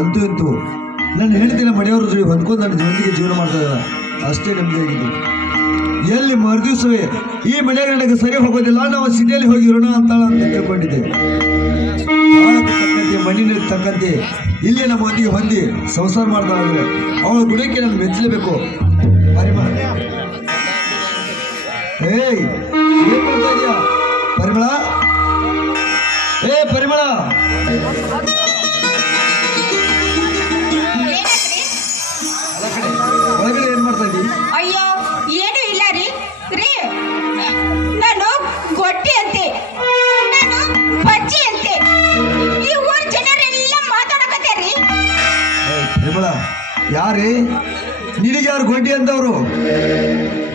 ಅಂತೂ ಇಂತೂ ನನ್ನ ಹೆಂಡತಿನ ಮನೆಯವ್ರ ಜೊತೆ ಹೊಂದ್ಕೊಂಡು ನನ್ನ ಜೊತೆಗೆ ಜೀವನ ಮಾಡ್ತಾ ಇದ್ದಾರೆ, ಅಷ್ಟೇ ನೆಮ್ಮದಿಯಾಗಿದೆ. ಎಲ್ಲಿ ಮರುದಿವಸವೇ ಈ ಮನೆಗೆ ನನಗೆ ಸರಿ ಹೋಗೋದಿಲ್ಲ, ನಾವು ಸಿಟಿಯಲ್ಲಿ ಹೋಗಿ ಇರೋಣ ಅಂತಾಳ ಅಂತ ತಿಳ್ಕೊಂಡಿದ್ದೆ. ತಕ್ಕಂತೆ ಮಣ್ಣಿನ ತಕ್ಕಂತೆ ಇಲ್ಲೇ ನಮ್ಮ ಹೊಂದಿಗೆ ಹೊಂದಿ ಸಂಸಾರ ಮಾಡ್ತಾ ಇದ್ದಾರೆ. ಅವಳ ಗುಣಕ್ಕೆ ನಾನು ಮೆಚ್ಚಲೇಬೇಕು. ಪರಿಮಳ, ಏಯ್ ಏನ್ ಮಾಡ್ತಾ ಇದೀಯಾ ಪರಿಮಳ? ಪರಿಮಳ, ಒಳಗಡೆ ಏನ್ ಮಾಡ್ತಾ ಇದ್ದೀವಿ? ಅಯ್ಯೋ ಏನು ಇಲ್ಲ ರೀ ರೀ, ನಾನು ಗೊಟ್ಟಿ ಅಂತೆ, ನಾನು ಬಜ್ಜಿ ಅಂತೆ, ಈ ಊರ್ ಜನರೆಲ್ಲ ಮಾತಾಡಕತ್ತೀರಿ. ಪರಿಮಳ, ಯಾರೇ ನಿನಗೆ ಯಾರು ಗೊಡ್ಡಿ ಅಂತವ್ರು?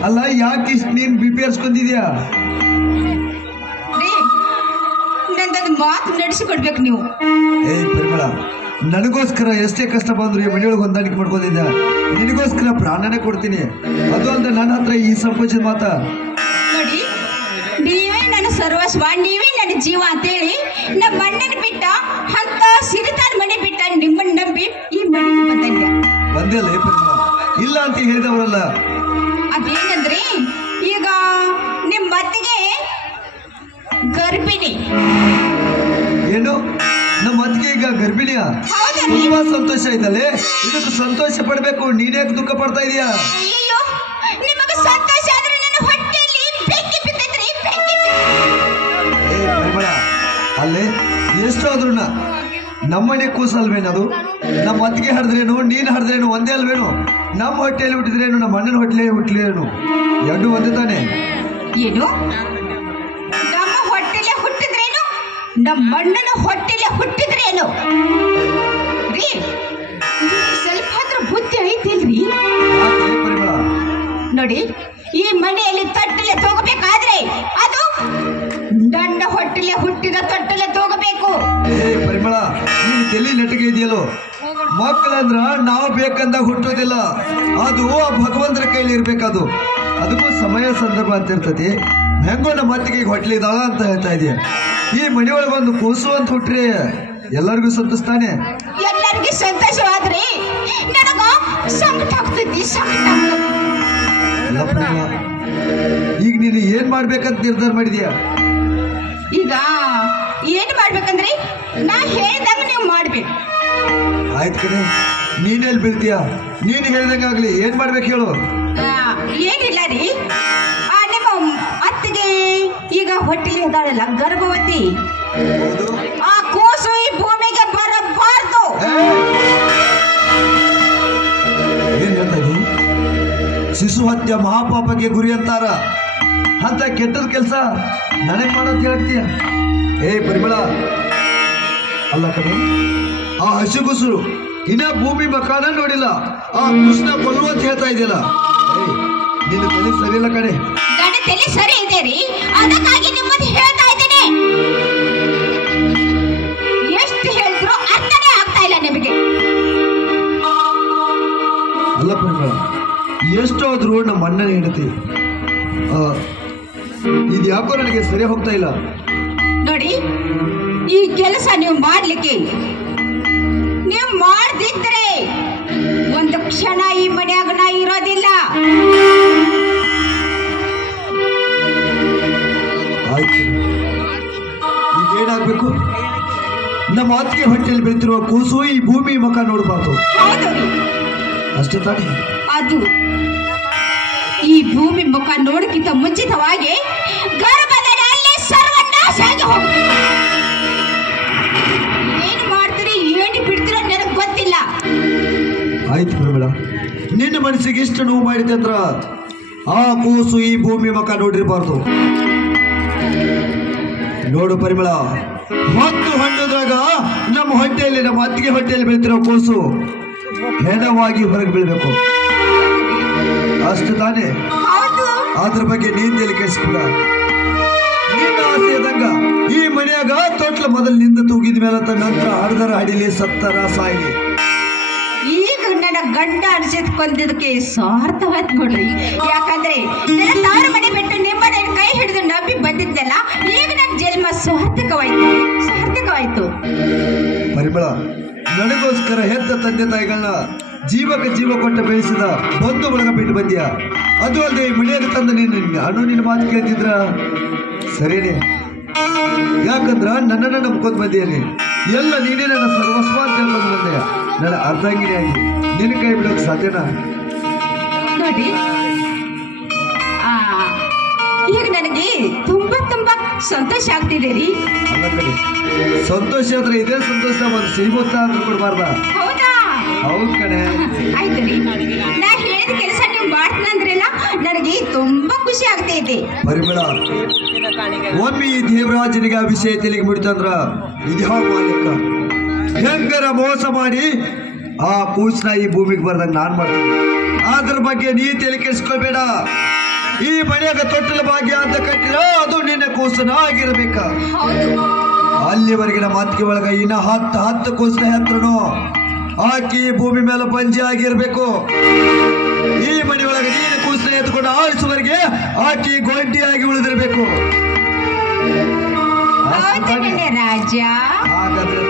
ಅಲ್ಲ, ಯಾಕೆ ಇಷ್ಟು ನೀನ್ ಬಿಪಿ ಏರ್ಸ್ಕೊಂಡಿದ್ಯಾ? ರೀ, ನಂದೊಂದು ಮಾತು ನಡೆಸಿಕೊಡ್ಬೇಕು ನೀವು. ಪರಿಮಳ, ನನಗೋಸ್ಕರ ಎಷ್ಟೇ ಕಷ್ಟ ಬಂದ್ರು ಈ ಮನೆಯೊಳಗೆ ಹೊಂದಾಣಿಕೆ ಮಾಡ್ಕೊಂಡಿದ್ದ, ನಿನಗೋಸ್ಕರ ಪ್ರಾಣನೇ ಕೊಡ್ತೀನಿ. ಅದು ಅಂತ ನನ್ನ ಹತ್ರ ಈ ಸಂಕೋಚದ ಮಾತ ನೋಡಿ, ನೀವೇ ನನ್ನ ಸರ್ವಸ್ವ, ನೀವೇ ನನ್ನ ಜೀವ ಅಂತೇಳಿ ನಮ್ಮ ಅಣ್ಣನ ಬಿಟ್ಟ ಅಂತ ಸಿರಿತಾನ ಮನೆ ಬಿಟ್ಟ ನಿಮ್ಮನ್ನ ನಂಬಿ ಈ ಮನೆಗೆ ಬಂದಂಗೆ ಬಂದಿಲ್ಲ. ಪರಿಮಳ, ಇಲ್ಲ ಅಂತ ಹೇಳಿದವರಲ್ಲ. ಅದೇನಂದ್ರಿ, ಈಗ ನಿಮ್ಮ ಅತ್ತಿಗೆ ಗರ್ಭಿಣಿ. ಏನು, ನಮ್ಮ ಅತ್ತಿಗೆ ಈಗ ಗರ್ಭಿಣಿಯ? ತುಂಬಾ ಸಂತೋಷ ಆಯ್ತಲ್ಲೇ, ಇದಕ್ಕೆ ಸಂತೋಷ ಪಡ್ಬೇಕು. ನೀನ್ಯಾಕೆ ದುಃಖ ಪಡ್ತಾ ಇದೀಯಾ? ಅಯ್ಯೋ, ನಿಮಗೆ ಸಂತೋಷ ಆದ್ರೆ ನನ್ನ ಹೊಟ್ಟೆಯಲ್ಲಿ ಬೆಂಕಿ ಬಿದ್ದೈತ್ರಿ, ಬೆಂಕಿ. ಪರಿಮಳ, ಅಲ್ಲೇ ಎಷ್ಟು ಆದ್ರೂ ನಮ್ಮನೆ ಕೂಸಲ್ವೇನದು? ನಮ್ಮ ಅತ್ತಿಗೆ ಹರಿದ್ರೇನು, ನೀನು ಹರಿದ್ರೇನು ಒಂದೇ ಅಲ್ವೇನು? ನಮ್ಮ ಹೊಟ್ಟೆಯಲ್ಲಿ ಹುಟ್ಟಿದ್ರೇನು, ನಮ್ಮ ಅಣ್ಣನ ಹೊಟ್ಟೆಯಲ್ಲಿ ಹುಟ್ಟಲೇನು? ಎರಡು ಒಂದೇ ತಾನೆ? ಏನು, ನಮ್ಮ ಹೊಟ್ಟೆಲೆ ಹುಟ್ಟಿದ್ರೇನು, ನಮ್ಮ ಅಣ್ಣನ ಹೊಟ್ಟೆಲೆ ಹುಟ್ಟಿದ್ರೇನು? ರೀ, ಸ್ವಲ್ಪ ಹತ್ರ ಬುದ್ಧಿ ಐತಿಲ್ರಿ? ಪರಿಮಳ ನೋಡಿ, ಈ ಮನೆಯಲ್ಲಿ ತೊಟ್ಟಲೆ ತಗೋಬೇಕಾದ್ರೆ ಅದು ನನ್ನ ಹೊಟ್ಟೆಲೆ ಹುಟ್ಟಿದ ತೊಟ್ಟಲೆ ತಗೋಬೇಕು. ಪರಿಮಳ, ನೀನು ತಲೆ ನೆಟ್ಟಿಗೆ ಇದೆಯಲ್ಲೋ. ಮಕ್ಕಳಂದ್ರ ನಾವು ಬೇಕಂದಾಗ ಹುಟ್ಟೋದಿಲ್ಲ, ಅದು ಆ ಭಗವಂತನ ಕೈಲಿ ಇರ್ಬೇಕದು. ಅದಕ್ಕೂ ಸಮಯ ಸಂದರ್ಭ ಅಂತ ಇರ್ತತಿ. ಹೆಂಗೋ ನಮ್ಮ ಅತ್ತಿಗೆ ಹೊಟ್ಲಿದಾಳ ಅಂತ ಹೇಳ್ತಾ ಇದೆಯಾ? ಈ ಮನೆಯೊಳಗೆ ಒಂದು ಕೂಸು ಅಂತ ಹುಟ್ರೆ ಎಲ್ಲರಿಗೂ ಸಂತೋಷತಾನೆ. ಎಲ್ಲರಿಗೂ ಸಂತೋಷವಾದ್ರಿ ನನಗ ಸಂಕಟ ಆಗ್ತೈತಿ, ಸಂಕಟ ಆಗ್ತೈತಿ. ಈಗ ನೀನು ಏನ್ ಮಾಡ್ಬೇಕಂತ ನಿರ್ಧಾರ ಮಾಡಿದ್ಯಾ? ಈಗ ಏನ್ ಮಾಡ್ಬೇಕಂದ್ರಿ, ನಾ ಹೇಳ್ದಂಗ ನೀವು ಮಾಡ್ಬೇಕು. ಆಯ್ತು ಕಡೆ, ನೀನೆಲ್ಲಿ ಬೀಳ್ತೀಯ? ನೀನು ಹೇಳ್ದಂಗಾಗ್ಲಿ. ಏನ್ ಮಾಡ್ಬೇಕು ಹೇಳು? ಏನಿಲ್ಲ ರೀ, ನಿಮ್ಮ ಅತ್ತಿಗೆ ಈಗ ಹೊಟ್ಟೆಲಿ ಇದ್ದಾಳಲ್ಲ, ಗರ್ಭವತಿ. ಆ ಕೂಸು ಈ ಭೂಮಿಗೆ ಬರಬಾರ್ದು. ಏನ್ ಹೇಳ್ತಾ ಇದ್ದೀನಿ? ಶಿಶು ಹತ್ಯೆ ಮಹಾಪಾಪಕ್ಕೆ ಗುರಿ ಅಂತಾರ. ಅಂತ ಕೆಟ್ಟದ ಕೆಲಸ ನನಗೆ ಮಾಡೋದು ಹೇಳ್ತೀಯ? ಪರಿಮಳ, ಅಲ್ಲ ಕಡೆ, ಆ ಹಸಿಗುಸು ಇನ್ನ ಭೂಮಿ ಮಕಾನ ನೋಡಿಲ್ಲ, ಆ ಕೃಷ್ಣ ಕೊಲ್ಲುವ ಅಂತ ಹೇಳ್ತಾ ಇದೆಯಲ್ಲ. ನಿನ್ನ ತಲೆ ಸರಿ ಇಲ್ಲ ಕಡೆ. ನನ್ನ ತಲೆ ಸರಿ ಇದೆ ರೀ, ಅದಕ್ಕಾಗಿ ನಿಮ್ಮದು ಹೇಳ್ತಾ ಇದ್ದೇನೆ. ಎಷ್ಟು ಹೇಳಿದ್ರು ಅರ್ಥನೇ ಆಗ್ತಾ ಇಲ್ಲ ನಿಮಗೆ. ಅಲ್ಲ ಪರಿಮಳ, ಎಷ್ಟಾದ್ರೂ ನಮ್ಮ ಅಣ್ಣನ ಹೆಂಡತಿ. ಇದು ಯಾಕೋ ನನಗೆ ಸರಿ ಹೋಗ್ತಾ ಇಲ್ಲ. ನೋಡಿ, ಈ ಕೆಲಸ ನೀವು ಮಾಡ್ಲಿಕ್ಕೆ ನೀವು ಮಾಡದಿದ್ರೆ ಒಂದು ಕ್ಷಣ ಈ ಮನೆಯಾಗ ನಾ ಇರೋದಿಲ್ಲ. ಆಯ್ತು, ಈಗ ಏನಾಗ್ಬೇಕು? ನಮ್ಮ ಅತ್ತಿಗೆ ಹೊಟ್ಟೆಯಲ್ಲಿ ಬೆಳೆತಿರುವ ಕೂಸು ಈ ಭೂಮಿ ಮುಖ ನೋಡಬಾರ್ದು. ಹೌದು ರೀ, ಅಷ್ಟೇ ತಾನೇ? ಅದು ಈ ಭೂಮಿ ಮುಖ ನೋಡಕ್ಕಿಂತ ಮುಂಚಿತವಾಗಿ ಗರ್ಭದಲ್ಲಿ ಸರ್ವನಾಶ ಆಗಿ ಹೋಗ್ಬೇಕು. ಏನ್ ಮಾಡ್ತೀರಿ, ಏನು ಬಿಡ್ತೀರೋ ನನಗೆ ಗೊತ್ತಿಲ್ಲ. ಆಯ್ತು ಪರಿಮಳ, ನಿನ್ನ ಮನಸ್ಸಿಗೆ ಎಷ್ಟು ನೋವು ಮಾಡಿದೆ ಅಂದ್ರ ಆ ಕೂಸು ಈ ಭೂಮಿ ಮುಖ ನೋಡಿರಬಾರ್ದು. ನೋಡು ಪರಿಮಳ, ಹೊತ್ತು ಹಣ್ಣುದ್ರಾಗ ನಮ್ಮ ಹೊಟ್ಟೆಯಲ್ಲಿ, ನಮ್ಮ ಅತ್ತಿಗೆ ಹೊಟ್ಟೆಯಲ್ಲಿ ಬೆಳೆತಿರೋ ಕೂಸು ಹೆಣವಾಗಿ ಹೊರಗೆ ಬೀಳ್ಬೇಕು. ಅಷ್ಟು ತಾನೇ? ಅದ್ರ ಬಗ್ಗೆ ನೀನ್ ತಲೆ ಕೆಡಿಸ್ಬೇಡ. ನಿನ್ನ ಆಸೆಯದಂಗ ಈ ಮನೆಯಾಗ ತೊಟ್ಲ ಮೊದಲು ನಿಂದ ತೂಗಿದ ಮೇಲೆ ನಂತರ ಹಡ್ದರ ಹಡಿಲಿ, ಸತ್ತರ ಸಾಯ್ಲಿ. ಈಗ ನನ್ನ ಗಂಡ ಅನಿಸಿದ್ಕೊಂದಿದ್ದಕ್ಕೆ ಸ್ವಾರ್ಥವಾಯ್ತು ನೋಡ್ರಿ. ಯಾಕಂದ್ರೆ ನನ್ನ ತಾರ ಮನೆ ಬಿಟ್ಟು ನಿಮ್ಮ ಕೈ ಹಿಡಿದು ನಂಬಿ ಬಂದಿದ್ದೆಲ್ಲ ಈಗ ನನ್ನ ಜನ್ಮ ಸಾರ್ಥಕವಾಯ್ತು, ಸಾರ್ಥಕವಾಯ್ತು. ಪರಿಮಳ, ನನಗೋಸ್ಕರ ಹೆತ್ತ ತಂದೆ ತಾಯಿಗಳನ್ನ ಜೀವಕ್ಕೆ ಜೀವ ಕೊಟ್ಟು ಬೆಳೆಸಿದ ಬಂಧು ಬಳಗ ಬಿಟ್ಟು ಬಂದ್ಯ. ಅದು ಅಲ್ಲದೆ ಈ ಮನೆಯಾಗ ತಂದ ನಿನ್ನ ಮಾತು ಕೇಳ್ತಿದ್ರ ಸರಿನೇ. ಯಾಕಂದ್ರ ನನ್ನನ್ನು ನಂಬ್ಕೊಂಡ್ ಬಂದಿಯಲ್ಲಿ ಎಲ್ಲ ನೀನೇ ನನ್ನ ಸರ್ವಸ್ವ ಅಂತ ಹೇಳ್ಕೊಂಡು ಬಂದೆ. ನನ್ನ ಅರ್ಧಾಂಗಿನಿಯಾಗಿ ನಿನ್ನ ಕೈ ಬಿಡೋಕೆ ಸಾಧ್ಯನಾ? ನೋಡಿ, ಈಗ ನನಗೆ ತುಂಬಾ ಸಂತೋಷ ಆಗ್ತಿದೆ ರೀ. ಅಲ್ಲ ಕಡೆ, ಸಂತೋಷ ಆದ್ರೆ ಇದೇ ಸಂತೋಷ ಒಂದು ಸಿಹಿಮುತ್ತ ಆದ್ರೂ ಕೊಡ್ಬಾರ್ದ? ಹೌದಾ? ಹೌದ್ ಕಡೆ. ಆಯ್ತು ರೀ, ನಾ ಹೇಳಿದ ಕೆಲಸ ನೀವು ಮಾಡ್ತೀನಂದ್ರಲ್ಲ, ನನಗೆ ತುಂಬಾ ಖುಷಿ ಆಗ್ತೈತೆ. ಪರಿಮಳ, ಒಮ್ಮೆ ಈ ದೇವರಾಜನಿಗೆ ಆ ವಿಷಯ ತೆಲಿಗೆ ಬಿಡ್ತಂದ್ರ ಇದ್ಯಾವ ಮಾಲೀಕ ಹೆಂಗರ ಮೋಸ ಮಾಡಿ ಆ ಕೂಸ್ನ ಈ ಭೂಮಿಗೆ ಬರ್ದಂಗ ನಾನ್ ಮಾಡ್ತೀನಿ. ಅದ್ರ ಬಗ್ಗೆ ನೀ ತಲೆ ಕೆಡಿಸ್ಕೊಳ್ಬೇಡ. ಈ ಮನೆಯಾಗ ತೊಟ್ಟಲ ಭಾಗ್ಯ ಅಂತ ಕಟ್ಟಿರ ಅದು ನಿನ್ನ ಕೂಸನ ಆಗಿರ್ಬೇಕ. ಅಲ್ಲಿವರೆಗಿನ ಮಾತಿಗೆ ಒಳಗ ಇನ್ನ ಹತ್ತು ಕೂಸನ ಹೆತ್ರನು ಆಕಿ ಭೂಮಿ ಮೇಲೆ ಪಂಜಿ ಆಗಿರ್ಬೇಕು. ಈ ಮನೆಯೊಳಗೆ ನೀನು ಕೂಸನ ಎತ್ಕೊಂಡು ಆಳಿಸುವವರೆಗೆ ಆಕಿ ಗೊಂಟಿಯಾಗಿ ಉಳಿದಿರ್ಬೇಕು. ರಾಜ, ಹಾಗಾದ್ರೆ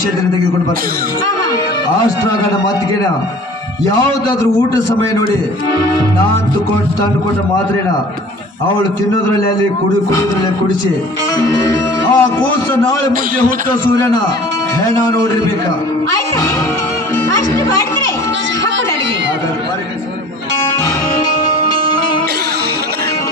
ಔಷಧಿನ ತೆಗೆದುಕೊಂಡು ಬರ್ತೀನಿ. ಆಹಾ. ಅಷ್ಟ್ರಾಗ ನಮ್ಮ ಅತ್ತಿಗೆನ ಯಾವುದಾದ್ರೂ ಊಟ ಸಮಯ ನೋಡಿ ನಾನು ತಂದುಕೊಂಡ ಮಾತ್ರೇನ ಅವಳು ತಿನ್ನೋದ್ರಲ್ಲಿ ಅಲ್ಲಿ ಕುಡಿಯೋದ್ರಲ್ಲಿ ಕುಡಿಸಿ ಆ ಕೂಸ ನಾಳೆ ಮುಂಚೆ ಹುಟ್ಟ ಸೂರ್ಯನ ಹೆಣ ನೋಡಿರ್ಬೇಕ. ಆಯ್ತು